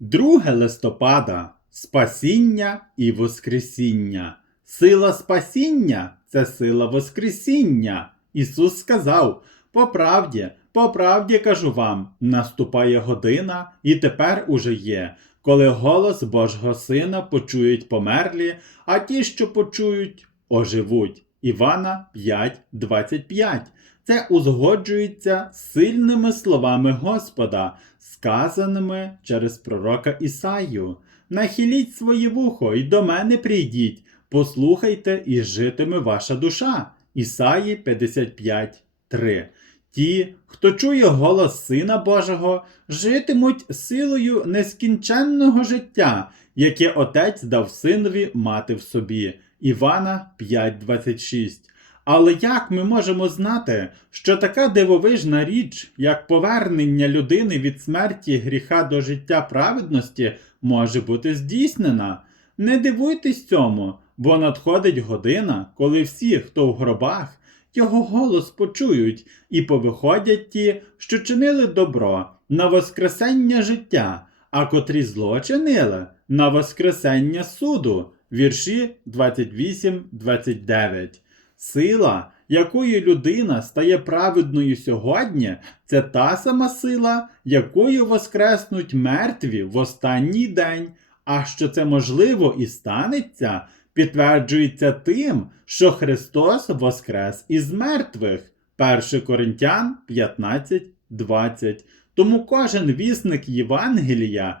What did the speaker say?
2 листопада Спасіння і Воскресіння. Сила спасіння це сила Воскресіння. Ісус сказав: По правді, по правді кажу вам, наступає година, і тепер уже є, коли голос Божого Сина почують померлі, а ті, що почують, оживуть. Івана 5:25. Це узгоджується сильними словами Господа, сказаними через пророка Ісаю. Нахиліть своє вухо і до мене прийдіть, послухайте, і житиме ваша душа. Ісаї 55.3. Ті, хто чує голос Сина Божого, житимуть силою нескінченного життя, яке Отець дав синові мати в собі. Івана 5.26. Але як ми можемо знати, що така дивовижна річ, як повернення людини від смерті гріха до життя праведності, може бути здійснена? Не дивуйтесь цьому, бо надходить година, коли всі, хто в гробах, його голос почують, і повиходять ті, що чинили добро, на воскресення життя, а котрі зло чинили на воскресення суду. Вірші 28-29. Сила, якою людина стає праведною сьогодні, це та сама сила, якою воскреснуть мертві в останній день. А що це можливо і станеться, підтверджується тим, що Христос воскрес із мертвих. 1 Коринтян 15.20. Тому кожен вісник Євангелія